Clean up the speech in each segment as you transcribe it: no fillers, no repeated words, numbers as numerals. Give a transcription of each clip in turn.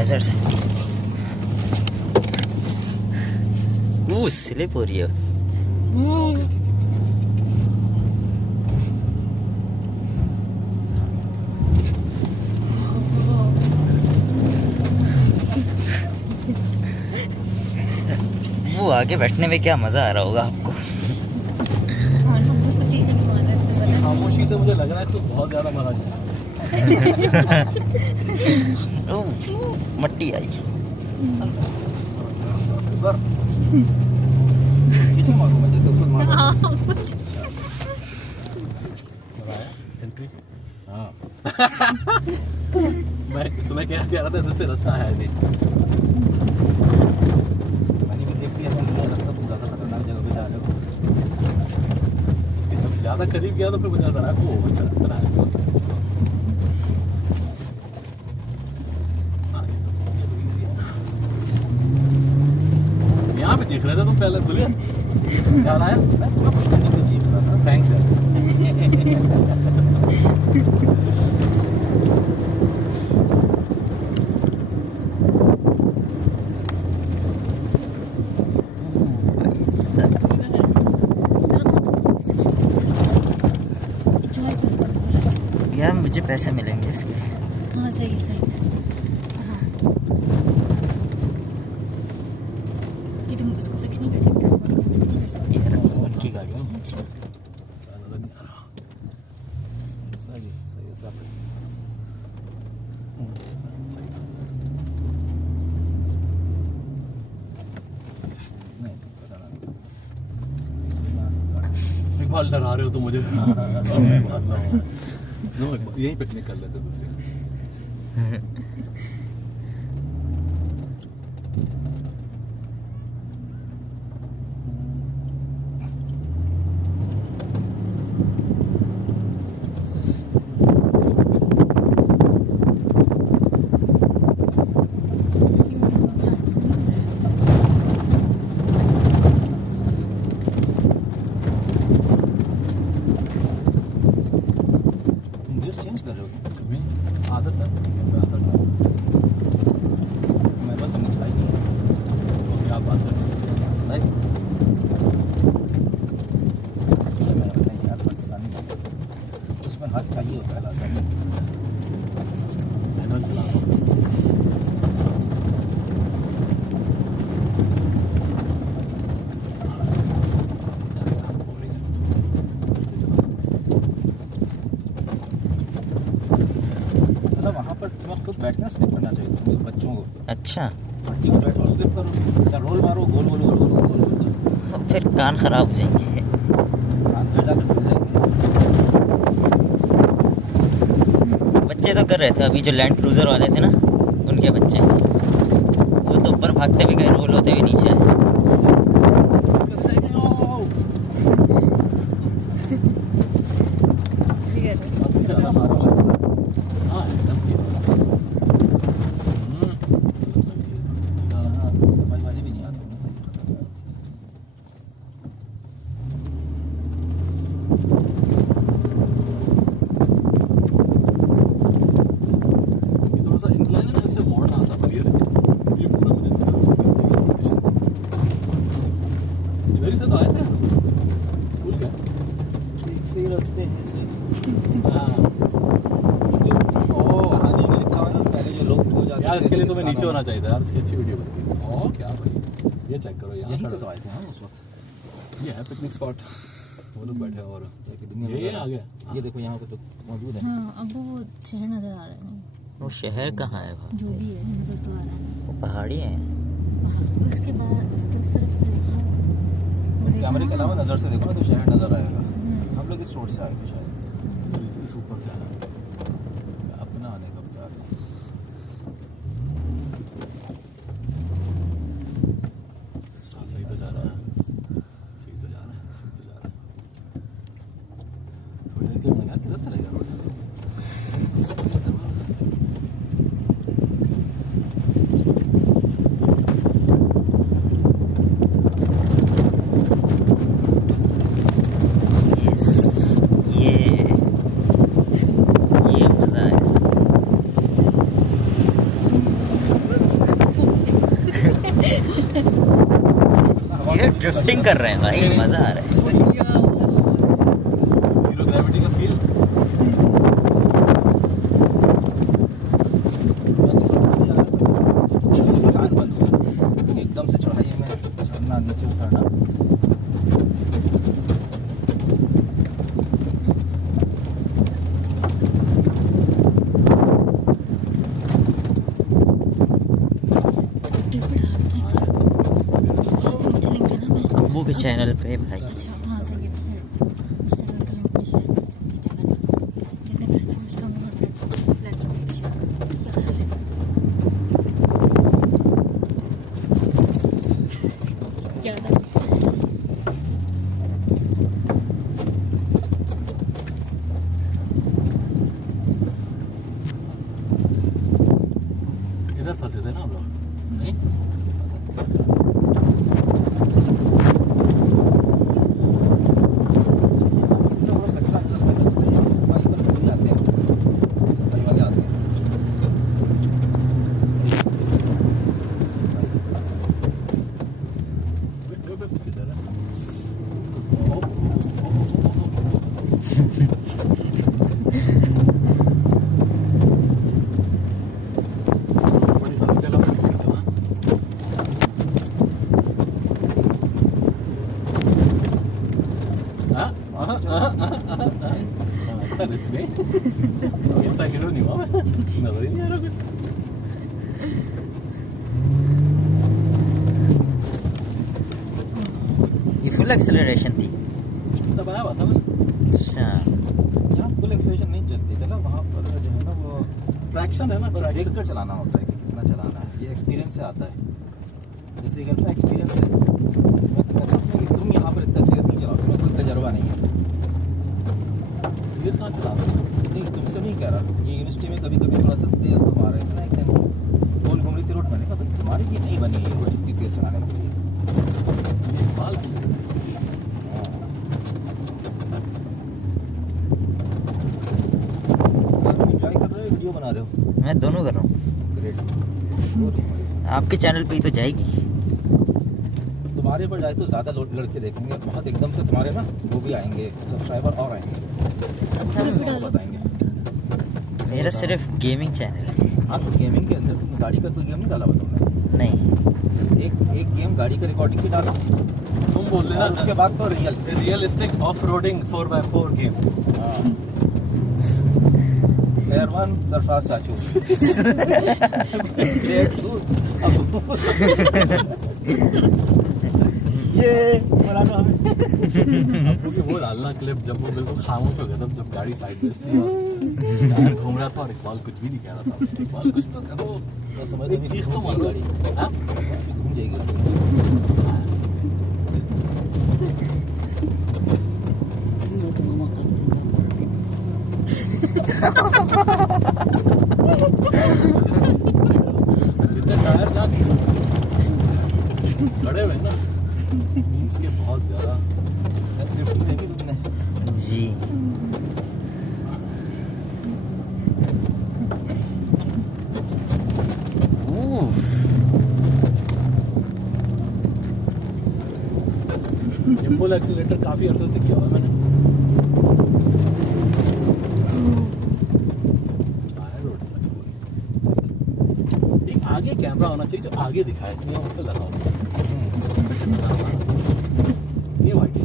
इधर से। स्लिप हो रही है। वो आगे बैठने में क्या मजा आ रहा होगा आपको। खामोशी से मुझे लग रहा है तो बहुत ज्यादा मजा मट्टी आई। मैं तुम्हें क्या कह रहा था, इधर से रास्ता है नहीं। मैंने भी देख लिया था, रास्ता पूरा था, खतरनाक जगह पे जा रहे हो। जब ज्यादा करीब गया तो फिर मुझे लगा वो चलता है। यहाँ पे देख रहे थे तुम पहले, बोले क्या रहा है? मैं तुम्हें कुछ करने के लिए देख रहा था। थैंक्स यार। यार मुझे पैसे मिलेंगे इसके। हाँ सही है, सही है। ये तुम इसको फिक्स नहीं कर सकते, फिक्स नहीं कर सकते। उनकी गाड़ी है। बाल डरा रहे हो तो मुझे यही पिकनिक कर लेते दूसरे। बैठना स्लिप करना चाहिए तुम बच्चों को। अच्छा, मट्टी को बैठो और स्लिप करो या रोल मारो, गोल गोल गोल गोल गोल गोल। तो फिर कान खराब हो जाएंगे। कान कर जाकर खुल जाएंगे। बच्चे तो कर रहे थे अभी, जो लैंड क्रूजर वाले थे ना उनके बच्चे, वो तो ऊपर भागते भी गए, रोल होते हुए नीचे आए। इसके लिए तुम्हें नीचे होना चाहिए था यार, इसकी अच्छी वीडियो बनती है। और क्या भाई, ये चेक करो, यहीं से तो आए थे हम उस वक्त। ये है पिकनिक स्पॉट, वो लोग बैठे और ये आ गया। ये देखो यहाँ पे तो मौजूद है। हाँ, अब वो शहर नजर आ रहा है। वो शहर कहाँ है? जो भी है नजर तो आ रहा है। वो पहाड़ी है। उसके बाद उसके उस तरफ से कैमरे के अलावा नजर से देखो ना तो शहर नजर आएगा। हम लोग इस रोड से आए थे शायद, इस ऊपर से आना अपना आने का बता रहे। सही तो जा रहा है, सही तो जा रहा है, सही तो जा रहा है। थोड़ी देर के बाद किधर चलेगा रोड? ड्रिफ्टिंग कर रहे हैं भाई, मजा आ रहा है। जीरो ग्रेविटी का फील। एकदम से चढ़ाई में चढ़ना, नीचे उतरना। अब्बू के चैनल पे भाई। अच्छा वहाँ से ये तो फिर उस चैनल का लिंक मैं शेयर कर दूँगी, जगह जगह जितने प्लेटफॉर्म्स पे होंगे हर प्लेटफॉर्म पे शेयर कर दूँगी, ठीक है? क्या था? इधर फंसे थे ना हम लोग। नहीं किधर है? बड़ी गलत जगह पे निकल गए, हाँ? इतना रिस्क नहीं, इतना हीरो नहीं हुआ मैं, नजर ही नहीं आ रहा कुछ। ये फुल एक्सेलरेशन थी। दबाया हुआ था मैंने। अच्छा, यहाँ फुल एक्सेलरेशन नहीं चलती चला, वहाँ पर जो है ना वो ट्रैक्शन है ना, बस ट्रैक्शन। देख कर चलाना होता है कि कितना चलाना है। ये एक्सपीरियंस से आता है। जैसे कहते हैं एक्सपीरियंस है, मैं कहता हूँ कि तुम यहाँ पर इतना तेज नहीं चलाओ, तुम्हें कोई तजर्बा नहीं है। ये कहाँ चला रहा है? नहीं तुमसे नहीं कह रहा, ये यूनिवर्सिटी में कभी कभी थोड़ा सा तेज घुमा रहे थे ना, एक दिन गोल घूम रही थी रोड, मैंने कहा तुम्हारी ये नहीं बनी है रोड इतनी तेज चलाने के लिए। ये बाल की है। तुम एंजॉय कर रहे हो, वीडियो बना रहे हो? मैं दोनों कर रहा हूँ। ग्रेट। आपके चैनल पे ही तो जाएगी। तुम्हारे पर जाए तो ज़्यादा लड़के देखेंगे, बहुत एकदम से तुम्हारे ना वो भी आएंगे, सब्सक्राइबर और आएंगे, डालो। बताएंगे। मेरा सिर्फ गेमिंग चैनल है। हाँ तो गेमिंग के अंदर तुम गाड़ी का कोई गेम नहीं डाला हुआ तुमने? नहीं, एक गेम गाड़ी का रिकॉर्डिंग की डाला, तुम बोल और देना उसके बाद तो realistic off roading 4x4 game. Player 1 Sarfaraz चाचू, प्लेयर 2 ये बना लो हमें। क्योंकि वो डालना क्लिप जब वो बिल्कुल खामोश हो गया, तब जब गाड़ी साइड में थी और टायर घूम रहा था और इकबाल कुछ भी नहीं कह रहा था। इकबाल कुछ तो करो, तो समझ एक चीज तो मारो। गाड़ी हाँ? घूम जाएगी। जितने टायर ना लड़े हुए ना, मीन्स के बहुत ज्यादा लिफ्टिंग देखी तुमने? जी। ये फुल एक्सीलरेटर काफी अरसे से किया हुआ है मैंने। एक आगे कैमरा होना चाहिए जो आगे दिखाए, ये ऊपर लगाओ। ये वाइट है,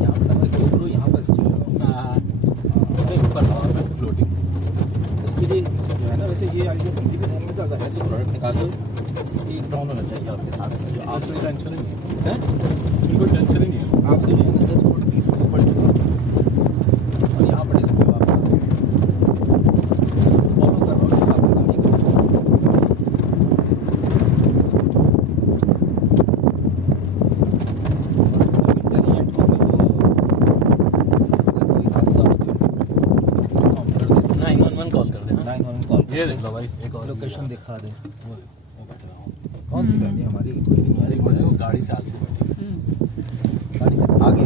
यहाँ पर लगा के ऊपर, यहाँ पर इसको नहीं ऊपर लगाओ, फ्लोटिंग। इसके लिए जो है ना, वैसे ये आइडिया तुमकी भी ध्यान में था, अगर है तो प्रोडक्ट निकाल दो, एक ड्रोन होना चाहिए आपके साथ साथ। जो आपसे टेंशन ही नहीं है, है, कोई टेंशन ही नहीं है। आपसे जो है ना 10 फुट 20 फुट ऊपर और यहाँ पर इसको आप फॉलो कर रहे हो, आप एकदम नहीं कर इंटेलिजेंट हो तो कोई हादसा हो तो 911 कॉल कर देना। 911 कॉल। ये देख लो भाई, एक और लोकेशन दिखा दे। वो बैठे रहो। कौन सी गाड़ी हमारी? कोई भी नहीं आ अरे रही। बस वो गाड़ी से आगे बैठी गाड़ी से आगे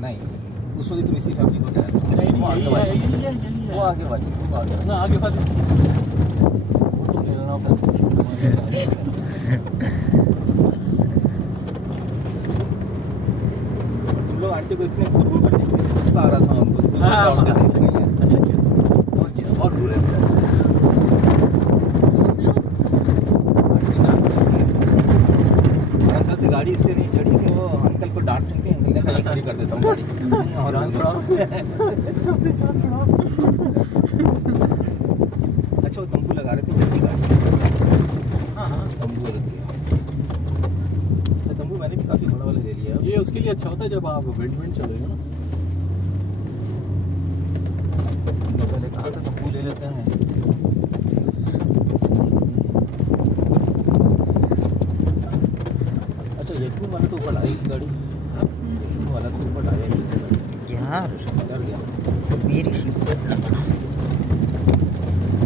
नहीं, उस वक्त तुम इसी फैमिली को कह रहे हो। वो आगे वाली, वो आगे वाली, वो आगे वाली। ना आगे वाली वो तुम ले लेना फिर। आंटी को इतने घूर घूर कर देखते थे, गुस्सा आ रहा था उनको। अच्छा किया और किया और घूरे भी आए। आंटी डांट रही थी। अंकल से गाड़ी इसलिए नहीं चढ़ी कि वो अंकल को डांट रही थी, अंकल ने कहीं खड़ी कर देता हूँ गाड़ी। और जान छुड़ाओ अपनी जान छुड़ाओ। अच्छा वो तंबू लगा रहे थे जल्दी गाड़ी। हाँ हाँ तंबू लग गया। अच्छा तंबू मैंने भी काफी बड़ा वाला ले लिया है। ये उसके लिए अच्छा होता है जब आप विंड चलेगा ना। पहले कहा था तंबू ले लेते हैं। अच्छा यशवंत वाला तो ऊपर आएगी गाड़ी। यशवंत वाला तो ऊपर आएगी। यार डर गया। मेरी सीट पे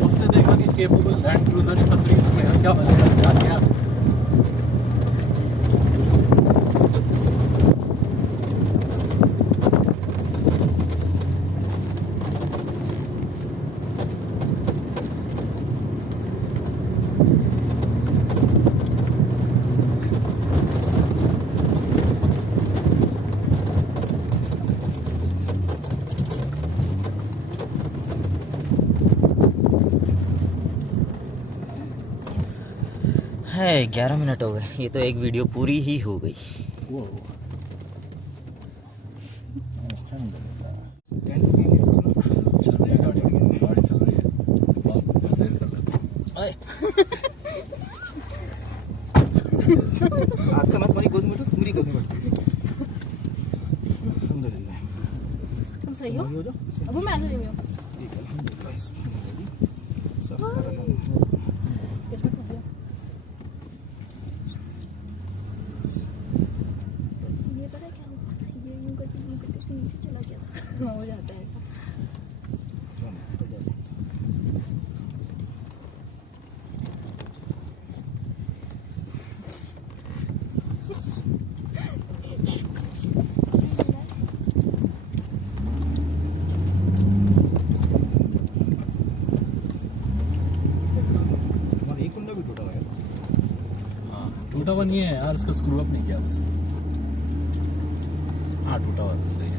उसने देखा कि केपेबल लैंड क्रूजर ही फंस रही है, मेरा क्या बनेगा, क्या किया। है 11 मिनट हो गए, ये तो एक वीडियो पूरी ही हो गई। वो चल रही है गाड़ी, गाड़ी चल रही है। आप देर कर लेते आज का मैं तुम्हारी गोद में बैठूं, मेरी गोद में बैठूं। अल्हम्दुलिल्लाह। तुम सही हो? अब मैं आलू ले रही हूँ। ठीक है अल्हम्दुलिल्लाह। सब कर रहा हूं। किसमें टूट गया? ये पता है क्या हुआ था? ये यूं करके उसके नीचे चला गया था। हाँ, हो जाता है ऐसा। और एक कुंडा भी टूटा हुआ है। हाँ टूटा हुआ नहीं है यार, उसका स्क्रू अप नहीं किया बस। हाँ टूटा हुआ तो सही है।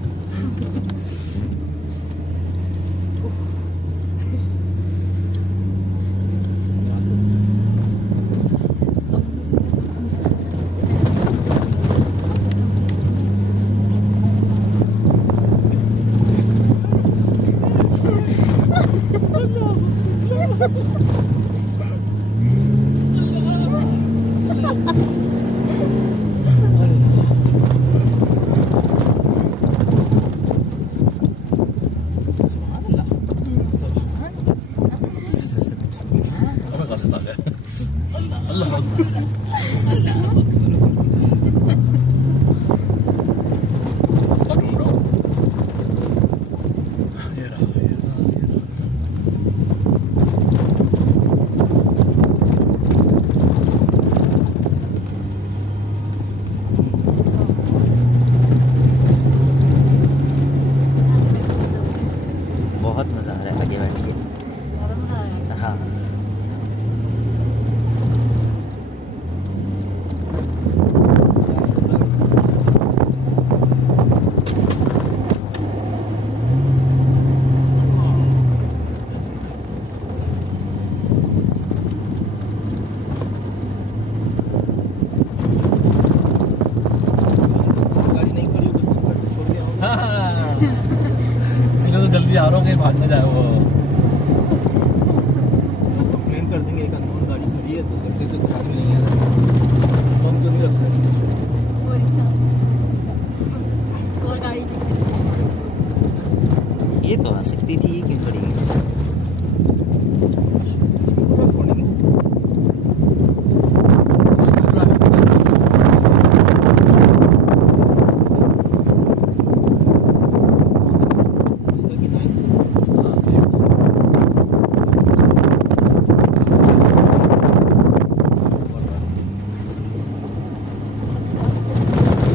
हमें गलत आ गया। अल्लाह रास्ता ढूंढ रहा हूँ। ये रहा, ये रहा, ये रहा। बहुत मज़ा आ रहा है आगे बैठ के। ज़्यादा मज़ा आ रहा है। हाँ गाड़ी नहीं खड़ी होगी तो घर छोड़ के आओ। हाँ। इसलिए तो जल्दी आ रहा हूँ, कहीं भाग न जाए वो। कंप्लेन कर देंगे एक अननोन गाड़ी खड़ी है तो गड्ढे से गाड़ी नहीं आ रहा है। तो हम तो नहीं रखते इसको। वो रिक्शा और गाड़ी दिख रही है। ये तो आ सकती थी, क्यों खड़ी हुई? पूरा छोड़ेंगे। इस तरह की नाइन हाँ, सेफ था।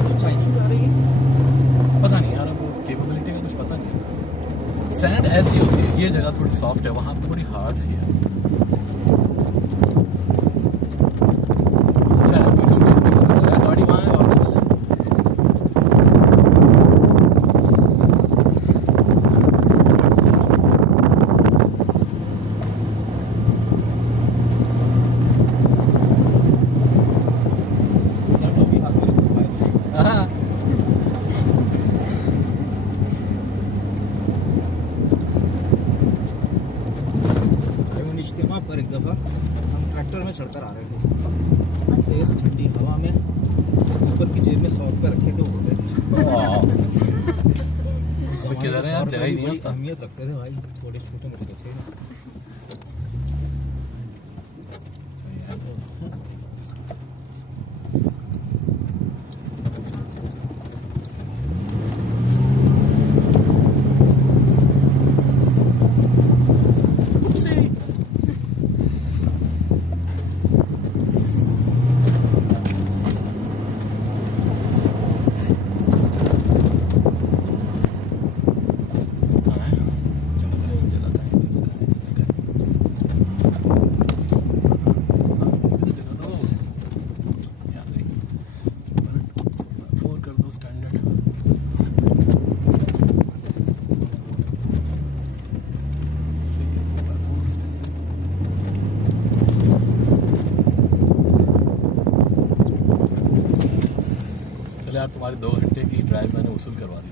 तो चाइनीज आ रही है। पता नहीं यार, अब केपेबिलिटी का कुछ पता नहीं। सैंड ऐसी होती है, ये जगह थोड़ी सॉफ्ट है, वहाँ थोड़ी हार्ड सी है। अच्छा है, कोई कंप्लेंट नहीं कर रहा है। गाड़ी वहाँ है, वापस चले। जगह ही नहीं है उसका। अहमियत रखते थे भाई, थोड़े छोटे मोटे थे। यार तुम्हारी 2 घंटे की ड्राइव मैंने वसूल करवा दी।